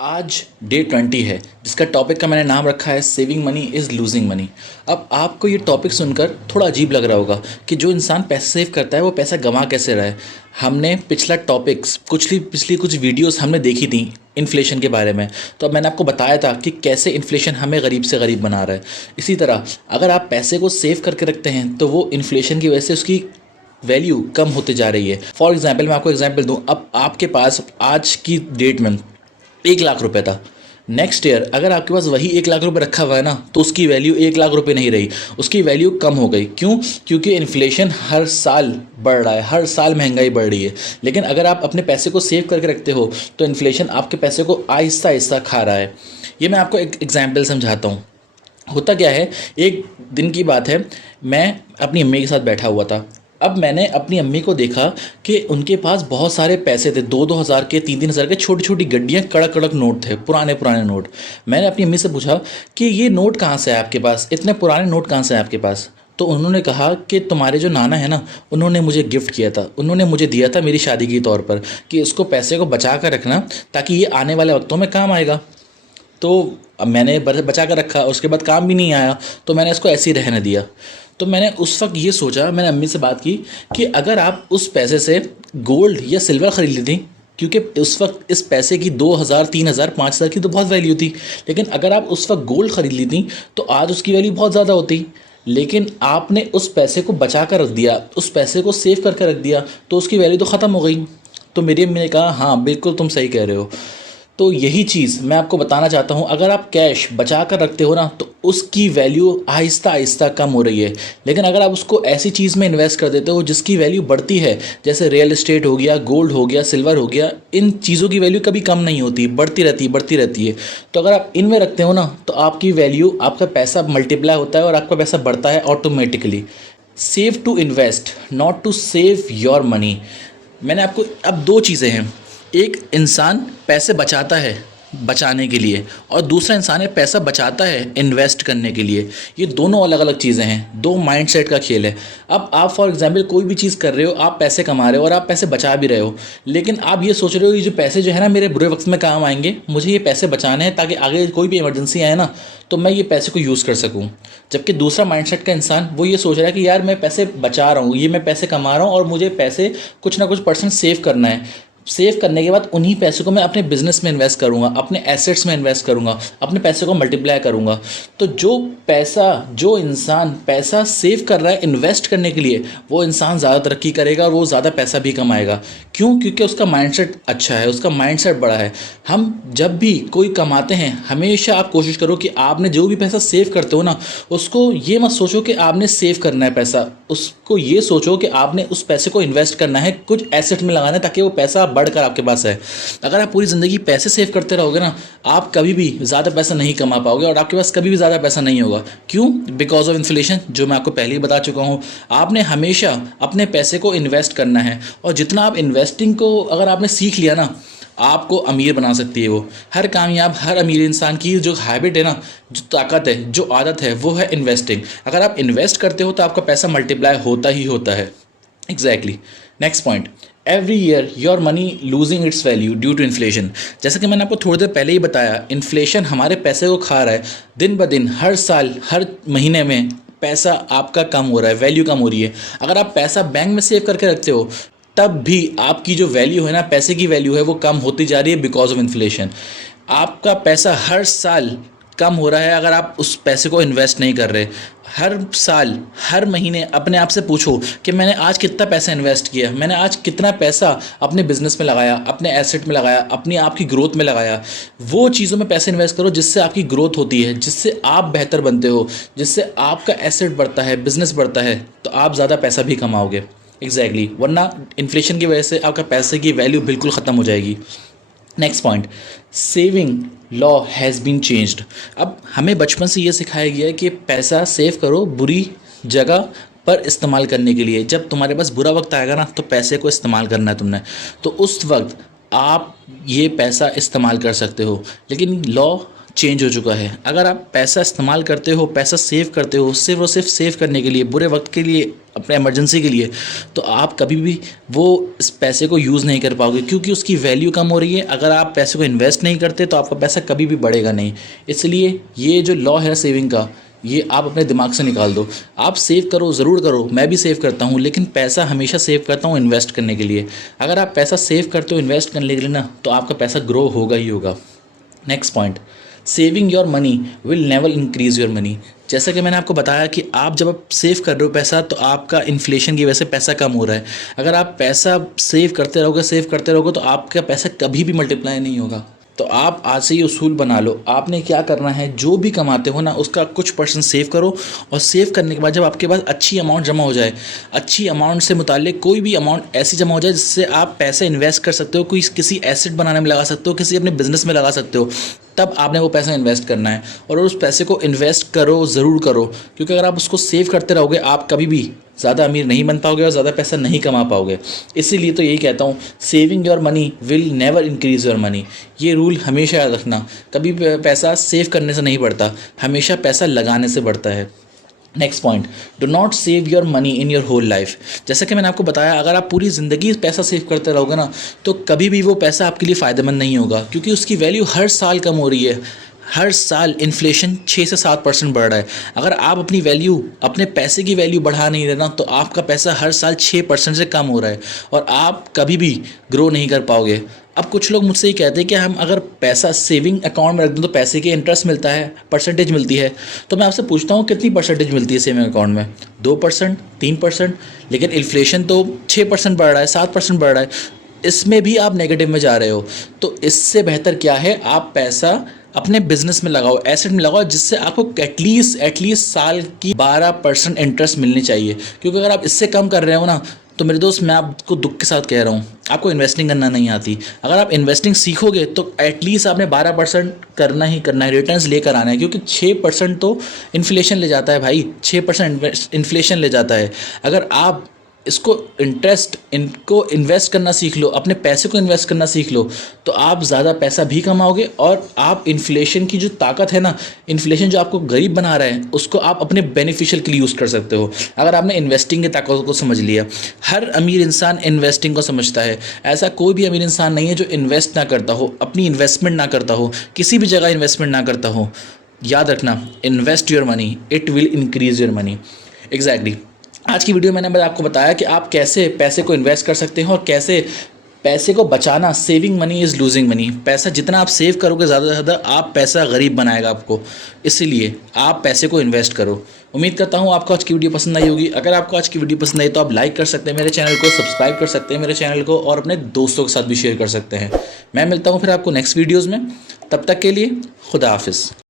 आज डे 20 है जिसका टॉपिक का मैंने नाम रखा है saving money is losing money. अब आपको ये टॉपिक सुनकर थोड़ा अजीब लग रहा होगा कि जो इंसान पैसा सेव करता है वो पैसा गंवा कैसे रहा है। हमने पिछला टॉपिक्स पिछली कुछ वीडियोस हमने देखी थी इन्फ्लेशन के बारे में। तो अब मैंने आपको बताया था कि कैसे इन्फ्लेशन हमें गरीब से गरीब बना रहा है। इसी तरह अगर आप पैसे को सेव करके रखते हैं तो वो इन्फ्लेशन की वजह से उसकी वैल्यू कम होते जा रही है। फॉर एग्जाम्पल मैं आपको एग्जाम्पल दूँ, अब आपके पास आज की डेट में 1 लाख रुपए था। नेक्स्ट ईयर अगर आपके पास वही 1 लाख रुपए रखा हुआ है ना तो उसकी वैल्यू 1 लाख रुपए नहीं रही, उसकी वैल्यू कम हो गई। क्यों? क्योंकि इन्फ्लेशन हर साल बढ़ रहा है, हर साल महंगाई बढ़ रही है। लेकिन अगर आप अपने पैसे को सेव करके रखते हो तो इन्फ्लेशन आपके पैसे को आहिस्ता आहिस्ता खा रहा है। ये मैं आपको एक एग्जाम्पल समझाता हूँ। होता क्या है, एक दिन की बात है, मैं अपनी अम्मी के साथ बैठा हुआ था। अब मैंने अपनी अम्मी को देखा कि उनके पास बहुत सारे पैसे थे, 2-2 हज़ार के, 3-3 हज़ार के, छोटी छोटी गड्डियाँ, कड़क कड़क नोट थे, पुराने पुराने नोट। मैंने अपनी अम्मी से पूछा कि ये नोट कहाँ से है आपके पास, इतने पुराने नोट कहाँ से हैं आपके पास? तो उन्होंने कहा कि तुम्हारे जो नाना है ना, उन्होंने मुझे गिफ्ट किया था, उन्होंने मुझे दिया था मेरी शादी के तौर पर कि इसको पैसे को बचा कर रखना ताकि ये आने वाले वक्तों में काम आएगा। तो अब मैंने बचा कर रखा, उसके बाद काम भी नहीं आया, तो मैंने इसको ऐसे ही रहने दिया। तो मैंने उस वक्त ये सोचा, मैंने अम्मी से बात की कि अगर आप उस पैसे से गोल्ड या सिल्वर ख़रीद लेती, क्योंकि उस वक्त इस पैसे की 2 हज़ार, 3 हज़ार, 5 हज़ार की तो बहुत वैल्यू थी। लेकिन अगर आप उस वक्त गोल्ड ख़रीद लेती तो आज उसकी वैल्यू बहुत ज़्यादा होती। लेकिन आपने उस पैसे को बचा कर रख दिया, उस पैसे को सेव करके रख दिया, तो उसकी वैल्यू तो ख़त्म हो गई। तो मेरी अम्मी ने कहा हाँ बिल्कुल तुम सही कह रहे हो। तो यही चीज़ मैं आपको बताना चाहता हूँ, अगर आप कैश बचा कर रखते हो ना तो उसकी वैल्यू आहिस्ता आहिस्ता कम हो रही है। लेकिन अगर आप उसको ऐसी चीज़ में इन्वेस्ट कर देते हो जिसकी वैल्यू बढ़ती है, जैसे रियल एस्टेट हो गया, गोल्ड हो गया, सिल्वर हो गया, इन चीज़ों की वैल्यू कभी कम नहीं होती, बढ़ती रहती है। तो अगर आप इनमें रखते हो ना तो आपकी वैल्यू, आपका पैसा मल्टीप्लाई होता है और आपका पैसा बढ़ता है automatically. Save to invest, not to save your money. मैंने आपको, अब दो चीज़ें हैं, एक इंसान पैसे बचाता है बचाने के लिए और दूसरा इंसान है पैसा बचाता है इन्वेस्ट करने के लिए। ये दोनों अलग अलग चीज़ें हैं, दो माइंडसेट का खेल है। अब आप फॉर एग्जांपल कोई भी चीज़ कर रहे हो, आप पैसे कमा रहे हो और आप पैसे बचा भी रहे हो, लेकिन आप ये सोच रहे हो ये जो पैसे जो है ना मेरे बुरे वक्त में काम आएंगे, मुझे ये पैसे बचाने हैं ताकि आगे कोई भी इमरजेंसी आए ना तो मैं ये पैसे को यूज़ कर सकूँ। जबकि दूसरा माइंडसेट का इंसान वो ये सोच रहा है कि यार मैं पैसे बचा रहा हूँ, ये मैं पैसे कमा रहा हूँ और मुझे पैसे कुछ ना कुछ परसेंट सेव करना है। सेव करने के बाद उन्हीं पैसों को मैं अपने बिजनेस में इन्वेस्ट करूंगा, अपने एसेट्स में इन्वेस्ट करूंगा, अपने पैसे को मल्टीप्लाई करूंगा। तो जो इंसान पैसा सेव कर रहा है इन्वेस्ट करने के लिए, वो इंसान ज़्यादा तरक्की करेगा और वो ज़्यादा पैसा भी कमाएगा। क्यों? क्योंकि उसका माइंडसेट अच्छा है, उसका माइंडसेट बड़ा है। हम जब भी कोई कमाते हैं, हमेशा आप कोशिश करो कि आपने जो भी पैसा सेव करते हो ना, उसको ये मत सोचो कि आपने सेव करना है पैसा, उसको ये सोचो कि आपने उस पैसे को इन्वेस्ट करना है, कुछ एसेट में लगाना है ताकि वो पैसा बढ़कर आपके पास है। अगर आप पूरी ज़िंदगी पैसे सेव करते रहोगे ना, आप कभी भी ज़्यादा पैसा नहीं कमा पाओगे और आपके पास कभी भी ज़्यादा पैसा नहीं होगा। क्यों? बिकॉज ऑफ इन्फ्लेशन, जो मैं आपको पहले ही बता चुका हूँ। आपने हमेशा अपने पैसे को इन्वेस्ट करना है और जितना आप इन्वेस्टिंग को अगर आपने सीख लिया ना, आपको अमीर बना सकती है वो। हर अमीर इंसान की जो हैबिट है ना, जो ताकत है, जो आदत है, वो है इन्वेस्टिंग। अगर आप इन्वेस्ट करते हो तो आपका पैसा मल्टीप्लाई होता ही होता है। Exactly. Next point, every year your money losing its value due to inflation. जैसा कि मैंने आपको थोड़ी देर पहले ही बताया, इन्फ्लेशन हमारे पैसे को खा रहा है दिन ब दिन, हर साल, हर महीने में पैसा आपका कम हो रहा है, वैल्यू कम हो रही है। अगर आप पैसा बैंक में सेव करके रखते हो तब भी आपकी जो वैल्यू है ना, पैसे की वैल्यू है, वो कम होती जा रही है बिकॉज ऑफ इन्फ्लेशन। आपका पैसा हर साल कम हो रहा है अगर आप उस पैसे को इन्वेस्ट नहीं कर रहे। हर साल, हर महीने अपने आप से पूछो कि मैंने आज कितना पैसा इन्वेस्ट किया, मैंने आज कितना पैसा अपने बिजनेस में लगाया, अपने एसेट में लगाया, अपनी आपकी ग्रोथ में लगाया। वो चीज़ों में पैसे इन्वेस्ट करो जिससे आपकी ग्रोथ होती है, जिससे आप बेहतर बनते हो, जिससे आपका एसेट बढ़ता है, बिजनेस बढ़ता है, तो आप ज़्यादा पैसा भी कमाओगे। एग्जैक्टली, वरना इन्फ्लेशन की वजह से आपका पैसे की वैल्यू बिल्कुल ख़त्म हो जाएगी। Next point, saving law has been changed. अब हमें बचपन से ये सिखाया गया है कि पैसा सेव करो बुरी जगह पर इस्तेमाल करने के लिए। जब तुम्हारे पास बुरा वक्त आएगा ना तो पैसे को इस्तेमाल करना है तुमने, तो उस वक्त आप ये पैसा इस्तेमाल कर सकते हो। लेकिन लॉ चेंज हो चुका है। अगर आप पैसा इस्तेमाल करते हो, पैसा सेव करते हो सिर्फ और सिर्फ सेव करने के लिए, बुरे वक्त के लिए, अपने इमरजेंसी के लिए, तो आप कभी भी वो इस पैसे को यूज़ नहीं कर पाओगे, क्योंकि उसकी वैल्यू कम हो रही है। अगर आप पैसे को इन्वेस्ट नहीं करते तो आपका पैसा कभी भी बढ़ेगा नहीं। इसलिए ये जो लॉ है सेविंग का, ये आप अपने दिमाग से निकाल दो। आप सेव करो, ज़रूर करो, मैं भी सेव करता हूँ, लेकिन पैसा हमेशा सेव करता हूँ इन्वेस्ट करने के लिए। अगर आप पैसा सेव करते हो इन्वेस्ट करने के लिए ना, तो आपका पैसा ग्रो होगा ही होगा। Next point, saving your money will never increase your money. जैसा कि मैंने आपको बताया कि आप जब आप सेव कर रहे हो पैसा, तो आपका इन्फ्लेशन की वजह से पैसा कम हो रहा है। अगर आप पैसा सेव करते रहोगे तो आपका पैसा कभी भी मल्टीप्लाई नहीं होगा। तो आप आज से ये उसूल बना लो, आपने क्या करना है, जो भी कमाते हो ना उसका कुछ परसेंट सेव करो, और सेव करने के बाद जब आपके पास अच्छी अमाउंट जमा हो जाए, अच्छी अमाउंट से मुताल्लिक कोई भी अमाउंट ऐसी जमा हो जाए जिससे आप पैसे इन्वेस्ट कर सकते हो, कोई किसी एसेट बनाने में लगा सकते हो, किसी अपने बिजनेस में लगा सकते हो, तब आपने वो पैसा इन्वेस्ट करना है। और उस पैसे को इन्वेस्ट करो, ज़रूर करो, क्योंकि अगर आप उसको सेव करते रहोगे आप कभी भी ज़्यादा अमीर नहीं बन पाओगे और ज़्यादा पैसा नहीं कमा पाओगे। इसीलिए तो यही कहता हूँ, saving your money will never increase your money. ये रूल हमेशा याद रखना, कभी पैसा सेव करने से नहीं बढ़ता, हमेशा पैसा लगाने से बढ़ता है। Next point, do not save your money in your whole life. जैसा कि मैंने आपको बताया, अगर आप पूरी ज़िंदगी पैसा सेव करते रहोगे ना, तो कभी भी वो पैसा आपके लिए फ़ायदेमंद नहीं होगा, क्योंकि उसकी वैल्यू हर साल कम हो रही है। हर साल इन्फ्लेशन 6 से 7% बढ़ रहा है। अगर आप अपनी वैल्यू, अपने पैसे की वैल्यू बढ़ा नहीं देना, तो आपका पैसा हर साल 6% से कम हो रहा है और आप कभी भी ग्रो नहीं कर पाओगे। अब कुछ लोग मुझसे ये कहते हैं कि हम अगर पैसा सेविंग अकाउंट में रख दें तो पैसे के इंटरेस्ट मिलता है, परसेंटेज मिलती है। तो मैं आपसे पूछता हूँ, कितनी परसेंटेज मिलती है सेविंग अकाउंट में? 2%, 3%। लेकिन इन्फ्लेशन तो 6% बढ़ रहा है, 7% बढ़ रहा है, इसमें भी आप नेगेटिव में जा रहे हो। तो इससे बेहतर क्या है, आप पैसा अपने बिजनेस में लगाओ, एसेट में लगाओ, जिससे आपको एटलीस्ट साल की 12% इंटरेस्ट मिलनी चाहिए। क्योंकि अगर आप इससे कम कर रहे हो ना, तो मेरे दोस्त मैं आपको दुख के साथ कह रहा हूँ, आपको इन्वेस्टिंग करना नहीं आती। अगर आप इन्वेस्टिंग सीखोगे तो एटलीस्ट आपने 12% करना ही करना है, रिटर्न्स लेकर आना है, क्योंकि 6% तो इन्फ्लेशन ले जाता है भाई, 6% इन्फ्लेशन ले जाता है। अगर आप इनको इन्वेस्ट करना सीख लो, अपने पैसे को इन्वेस्ट करना सीख लो, तो आप ज़्यादा पैसा भी कमाओगे और आप इन्फ्लेशन की जो ताकत है ना, इन्फ्लेशन जो आपको गरीब बना रहा है, उसको आप अपने बेनिफिशियल के लिए यूज़ कर सकते हो। अगर आपने इन्वेस्टिंग की ताकत को समझ लिया, हर अमीर इंसान इन्वेस्टिंग को समझता है। ऐसा कोई भी अमीर इंसान नहीं है जो इन्वेस्ट ना करता हो, अपनी इन्वेस्टमेंट ना करता हो, किसी भी जगह इन्वेस्टमेंट ना करता हो। याद रखना, invest your money, it will increase your money. Exactly. आज की वीडियो में मैंने आपको बताया कि आप कैसे पैसे को इन्वेस्ट कर सकते हैं और कैसे पैसे को बचाना। Saving money is losing money. पैसा जितना आप सेव करोगे ज़्यादा से ज़्यादा आप पैसा गरीब बनाएगा आपको। इसीलिए आप पैसे को इन्वेस्ट करो। उम्मीद करता हूँ आपको आज की वीडियो पसंद आई होगी। अगर आपको आज की वीडियो पसंद आई तो आप लाइक कर सकते हैं मेरे चैनल को, सब्सक्राइब कर सकते हैं मेरे चैनल को, और अपने दोस्तों के साथ भी शेयर कर सकते हैं। मैं मिलता हूँ फिर आपको नेक्स्ट वीडियोज़ में। तब तक के लिए खुदा हाफिज़।